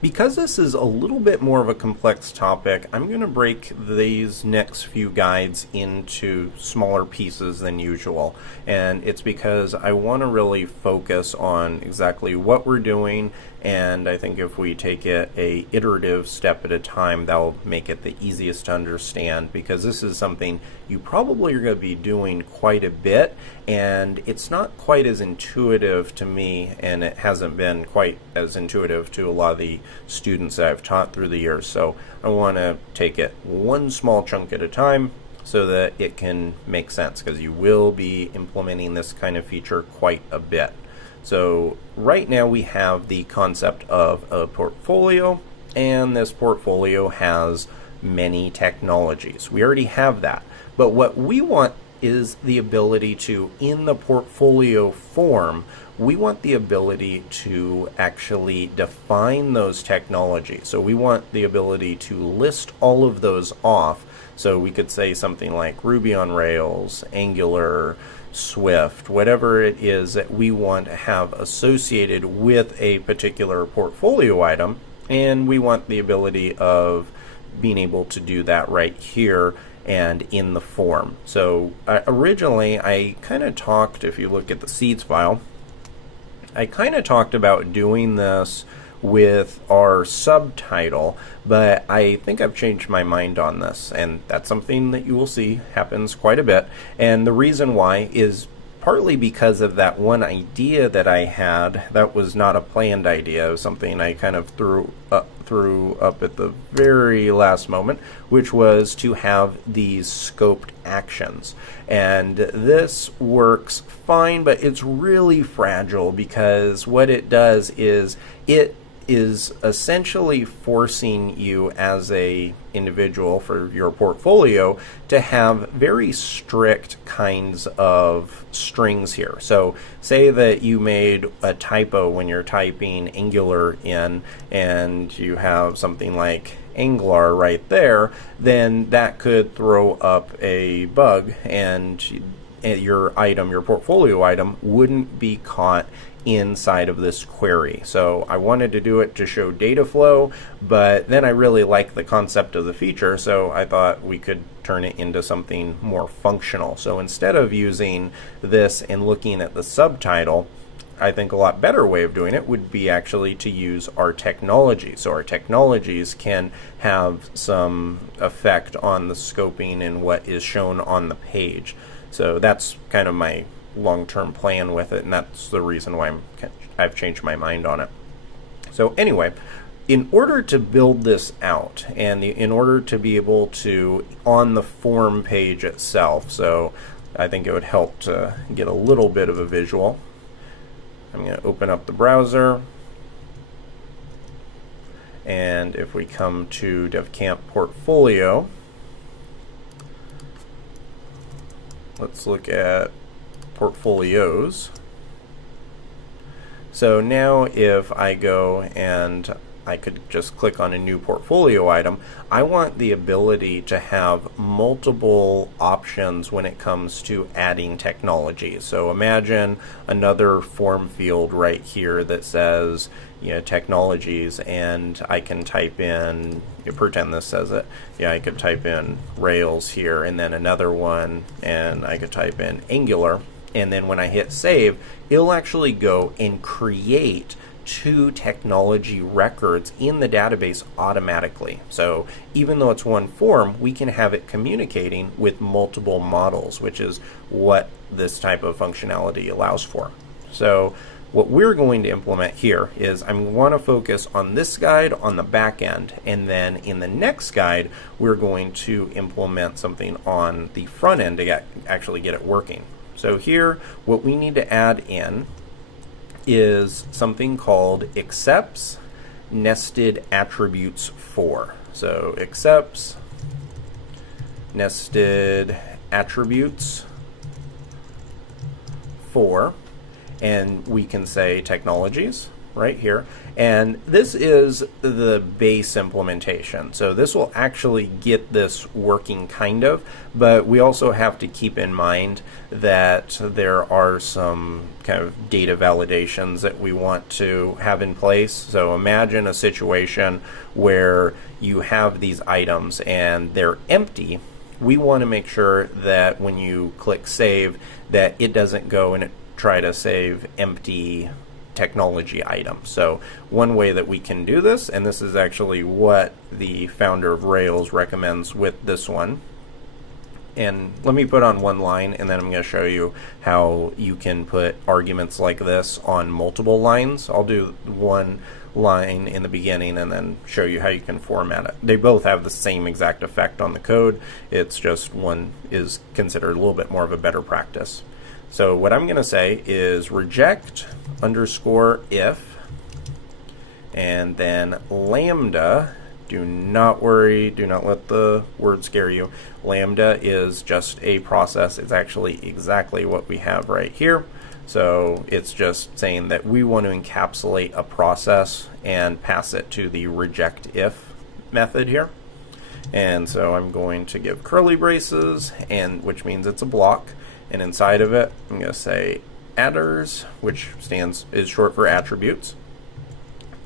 Because this is a little bit more of a complex topic, I'm going to break these next few guides into smaller pieces than usual. And it's because I want to really focus on exactly what we're doing, and I think if we take it a iterative step at a time, that'll make it the easiest to understand, because this is something you probably are going to be doing quite a bit, and it's not quite as intuitive to me, and it hasn't been quite as intuitive to a lot of the students that I've taught through the years. So I want to take it one small chunk at a time so that it can make sense, because you will be implementing this kind of feature quite a bit. So right now we have the concept of a portfolio, and this portfolio has many technologies. We already have that. But what we want is the ability to, in the portfolio form, we want the ability to actually define those technologies. So we want the ability to list all of those off. So we could say something like Ruby on Rails, Angular, Swift, whatever it is that we want to have associated with a particular portfolio item, and we want the ability of being able to do that right here and in the form. So originally I kind of talked, if you look at the seeds file, I kind of talked about doing this with our subtitle, but I think I've changed my mind on this, and that's something that you will see happens quite a bit. And the reason why is partly because of that one idea that I had that was not a planned idea. It was something I kind of threw up at the very last moment, which was to have these scoped actions. And this works fine, but it's really fragile, because what it does is it is essentially forcing you as a individual for your portfolio to have very strict kinds of strings here. So say that you made a typo when you're typing Angular in, and you have something like Anglar right there, then that could throw up a bug, and your item, your portfolio item, wouldn't be caught inside of this query. So I wanted to do it to show data flow, but then I really like the concept of the feature, so I thought we could turn it into something more functional. So instead of using this and looking at the subtitle, I think a lot better way of doing it would be actually to use our technology. So our technologies can have some effect on the scoping and what is shown on the page. So that's kind of my long-term plan with it, and that's the reason why I've changed my mind on it. So anyway, in order to build this out, and in order to be able to, on the form page itself, so I think it would help to get a little bit of a visual. I'm going to open up the browser, and if we come to DevCamp Portfolio, let's look at portfolios. So now if I go and I could just click on a new portfolio item, I want the ability to have multiple options when it comes to adding technology. So imagine another form field right here that says, technologies, and I can type in, pretend this says it, I could type in Rails here, and then another one, and I could type in Angular, and then when I hit save, it'll actually go and create two technology records in the database automatically. So even though it's one form, we can have it communicating with multiple models, which is what this type of functionality allows for. So what we're going to implement here is I want to focus on this guide on the back end, and then in the next guide we're going to implement something on the front end to actually get it working. So here what we need to add in is something called accepts nested attributes for. So accepts nested attributes for, and we can say technologies, right here, and this is the base implementation. So this will actually get this working kind of, but we also have to keep in mind that there are some kind of data validations that we want to have in place. So imagine a situation where you have these items and they're empty. We want to make sure that when you click save that it doesn't go and try to save empty technology items. So one way that we can do this, and this is actually what the founder of Rails recommends with this one, and let me put on one line and then I'm going to show you how you can put arguments like this on multiple lines. I'll do one line in the beginning and then show you how you can format it. They both have the same exact effect on the code. It's just one is considered a little bit more of a better practice. So what I'm going to say is reject underscore if, and then lambda. Do not worry, do not let the word scare you. Lambda is just a process. It's actually exactly what we have right here. So it's just saying that we want to encapsulate a process and pass it to the reject if method here. And so I'm going to give curly braces, and which means it's a block. And inside of it, I'm going to say attrs, which is short for attributes.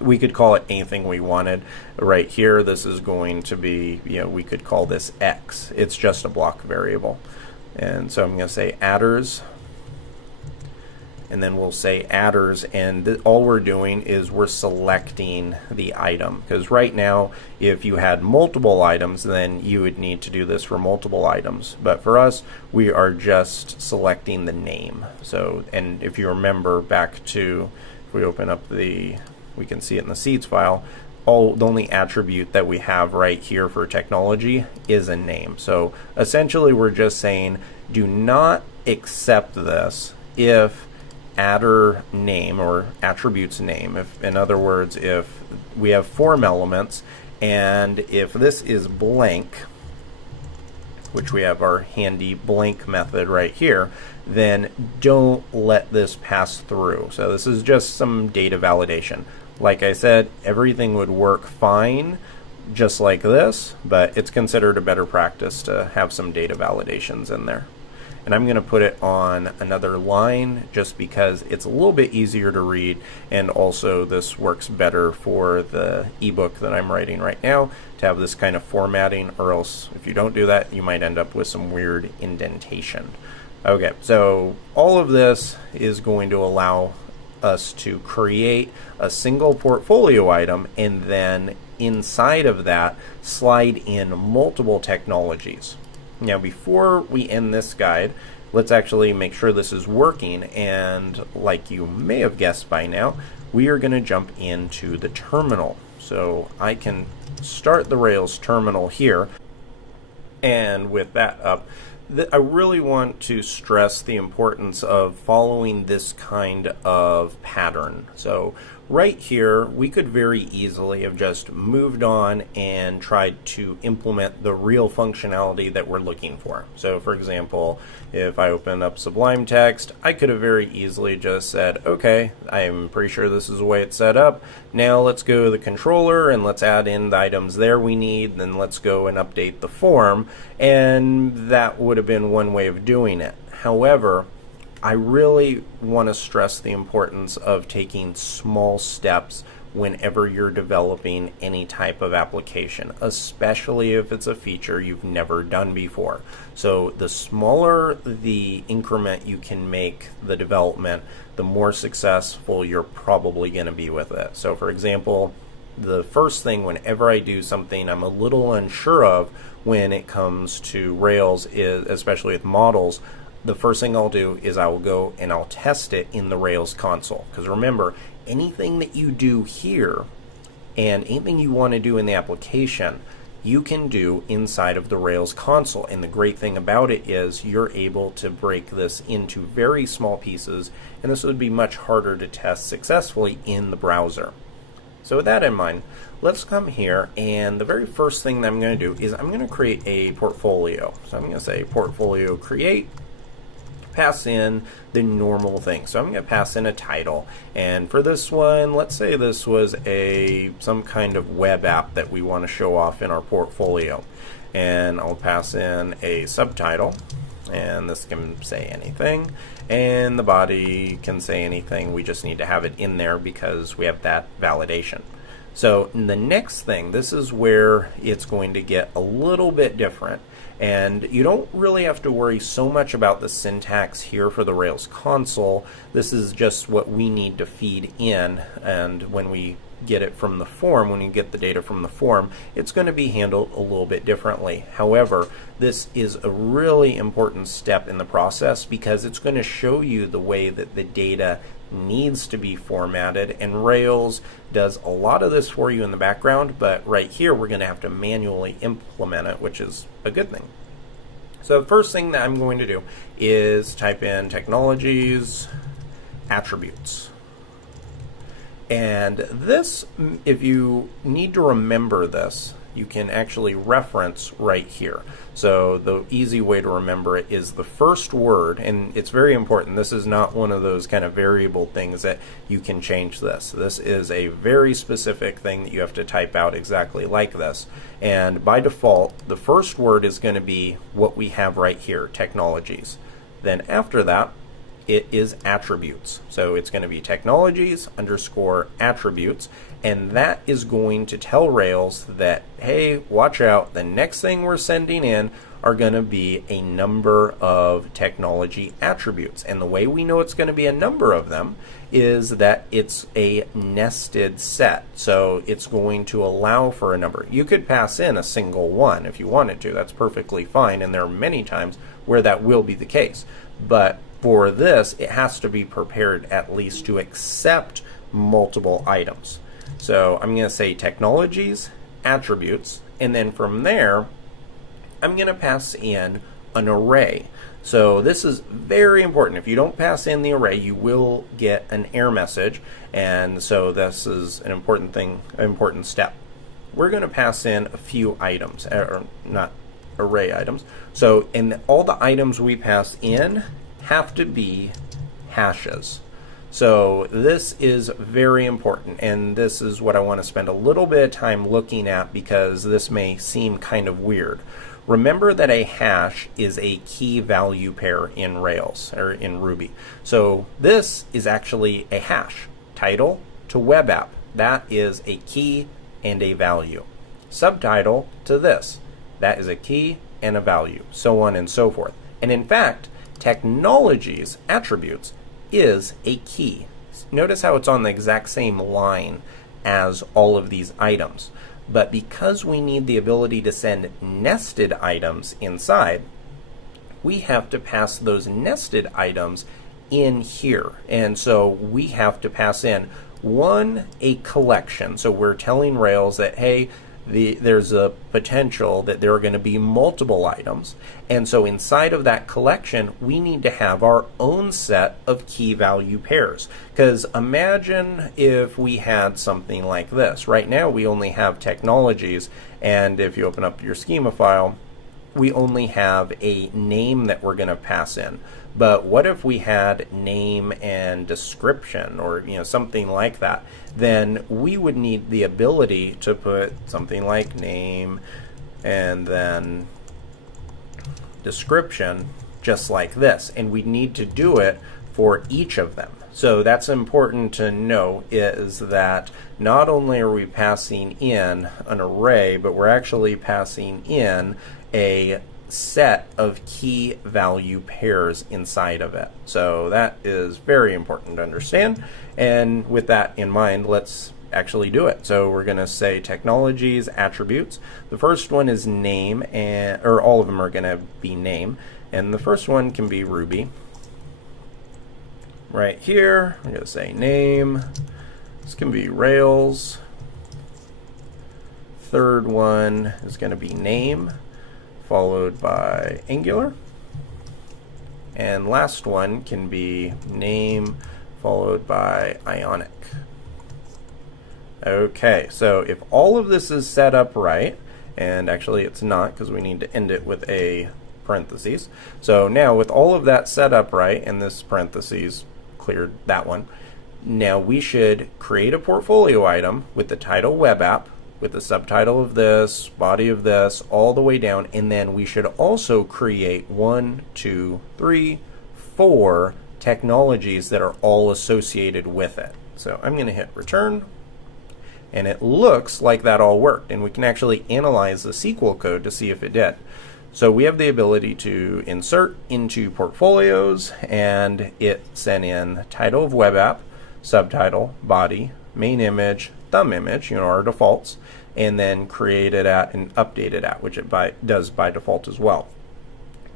We could call it anything we wanted. Right here, this is going to be, we could call this X. It's just a block variable. And so I'm going to say attrs, and then we'll say attrs, and all we're doing is we're selecting the item. Because right now, if you had multiple items, then you would need to do this for multiple items. But for us, we are just selecting the name. So, and if you remember back to, if we open up we can see it in the seeds file, the only attribute that we have right here for technology is a name. So essentially we're just saying do not accept this if attr name or attributes name, if in other words, if we have form elements and if this is blank, which we have our handy blank method right here, then don't let this pass through. So this is just some data validation. Like I said, everything would work fine just like this, but it's considered a better practice to have some data validations in there. And I'm going to put it on another line just because it's a little bit easier to read, and also this works better for the ebook that I'm writing right now to have this kind of formatting, or else if you don't do that, you might end up with some weird indentation. Okay, so all of this is going to allow us to create a single portfolio item and then inside of that slide in multiple technologies. Now before we end this guide, let's actually make sure this is working, and like you may have guessed by now, we are going to jump into the terminal. So I can start the Rails terminal here, and with that up, I really want to stress the importance of following this kind of pattern. So right here, we could very easily have just moved on and tried to implement the real functionality that we're looking for. So for example, if I open up Sublime Text, I could have very easily just said, okay, I'm pretty sure this is the way it's set up. Now let's go to the controller and let's add in the items there we need, then let's go and update the form, and that would have been one way of doing it. However, I really want to stress the importance of taking small steps whenever you're developing any type of application, especially if it's a feature you've never done before. So the smaller the increment you can make the development, the more successful you're probably going to be with it. So for example, the first thing whenever I do something I'm a little unsure of when it comes to Rails, is especially with models, the first thing I'll do is I will go and I'll test it in the Rails console. Because remember, anything that you do here and anything you want to do in the application, you can do inside of the Rails console. And the great thing about it is you're able to break this into very small pieces, and this would be much harder to test successfully in the browser. So with that in mind, let's come here, and the very first thing that I'm going to do is I'm going to create a portfolio. So I'm going to say portfolio create. pass in the normal thing. So I'm going to pass in a title, and for this one, let's say this was some kind of web app that we want to show off in our portfolio, and I'll pass in a subtitle, and this can say anything, and the body can say anything. We just need to have it in there because we have that validation. So the next thing, this is where it's going to get a little bit different. And you don't really have to worry so much about the syntax here for the Rails console. This is just what we need to feed in, and when we get it from the form, when you get the data from the form, it's going to be handled a little bit differently. However, this is a really important step in the process because it's going to show you the way that the data needs to be formatted, and Rails does a lot of this for you in the background, but right here we're going to have to manually implement it, which is a good thing. So the first thing that I'm going to do is type in technologies attributes. And this, if you need to remember this, you can actually reference right here. So the easy way to remember it is the first word, and it's very important. This is not one of those kind of variable things that you can change this. This is a very specific thing that you have to type out exactly like this. And by default, the first word is going to be what we have right here, technologies. Then after that, it is attributes. So it's going to be technologies underscore attributes, and that is going to tell Rails that, hey, watch out, the next thing we're sending in are going to be a number of technology attributes. And the way we know it's going to be a number of them is that it's a nested set. So it's going to allow for a number. You could pass in a single one if you wanted to. That's perfectly fine, and there are many times where that will be the case. But for this, it has to be prepared at least to accept multiple items. So I'm going to say technologies, attributes, and then from there, I'm going to pass in an array. So this is very important. If you don't pass in the array, you will get an error message, and so this is an important thing, an important step. We're going to pass in a few items, or not array items. So in all the items we pass in have to be hashes. So this is very important, and this is what I want to spend a little bit of time looking at because this may seem kind of weird. Remember that a hash is a key value pair in Rails, or in Ruby. So this is actually a hash, title to web app. That is a key and a value. Subtitle to this, that is a key and a value, so on and so forth. And in fact, technologies attributes is a key. Notice how it's on the exact same line as all of these items. But because we need the ability to send nested items inside, we have to pass those nested items in here. And so we have to pass in a collection. So we're telling Rails that, hey, there's a potential that there are going to be multiple items, and so inside of that collection we need to have our own set of key value pairs. Because imagine if we had something like this. Right now we only have technologies, and if you open up your schema file, we only have a name that we're going to pass in. But what if we had name and description, or something like that? Then we would need the ability to put something like name and then description, just like this, and we need to do it for each of them. So that's important to know, is that not only are we passing in an array, but we're actually passing in a set of key value pairs inside of it. So that is very important to understand, and with that in mind, let's actually do it. So we're going to say technologies attributes. The first one is name, or all of them are going to be name, and the first one can be Ruby. Right here I'm going to say name. This can be Rails. Third one is going to be name, followed by Angular. And last one can be name, followed by Ionic. Okay, so if all of this is set up right, and actually it's not because we need to end it with a parentheses. So now with all of that set up right, and this parentheses cleared that one, now we should create a portfolio item with the title web app, with the subtitle of this, body of this, all the way down, and then we should also create 1, 2, 3, 4 technologies that are all associated with it. So I'm going to hit return, and it looks like that all worked, and we can actually analyze the SQL code to see if it did. So we have the ability to insert into portfolios, and it sent in title of web app, subtitle, body, main image, thumb image, our defaults, and then create it at and update it at, which it does by default as well.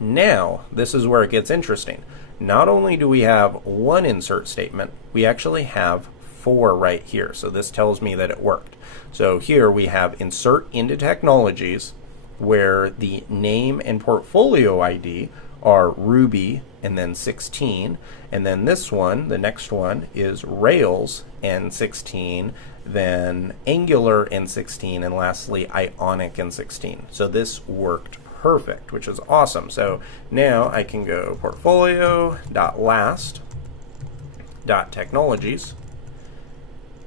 Now, this is where it gets interesting. Not only do we have one insert statement, we actually have 4 right here. So this tells me that it worked. So here we have insert into technologies, where the name and portfolio ID are Ruby and then 16, and then this one, the next one, is Rails and 16, then Angular and 16, and lastly Ionic and 16. So this worked perfect, which is awesome. So now I can go portfolio.last.technologies,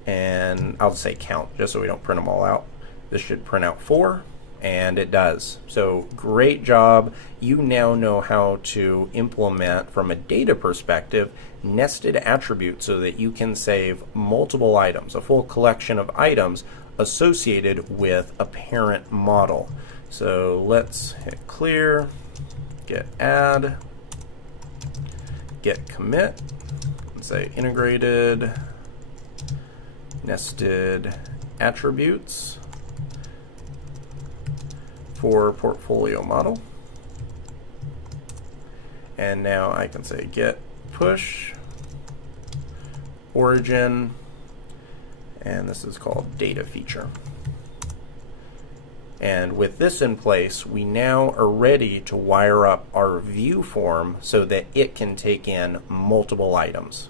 and I'll say count just so we don't print them all out. This should print out 4. And it does. So great job. You now know how to implement, from a data perspective, nested attributes so that you can save multiple items, a full collection of items associated with a parent model. So let's hit clear, get add, get commit, and say integrated nested attributes for portfolio model. And now I can say get push origin, and this is called data feature. And with this in place, we now are ready to wire up our view form so that it can take in multiple items.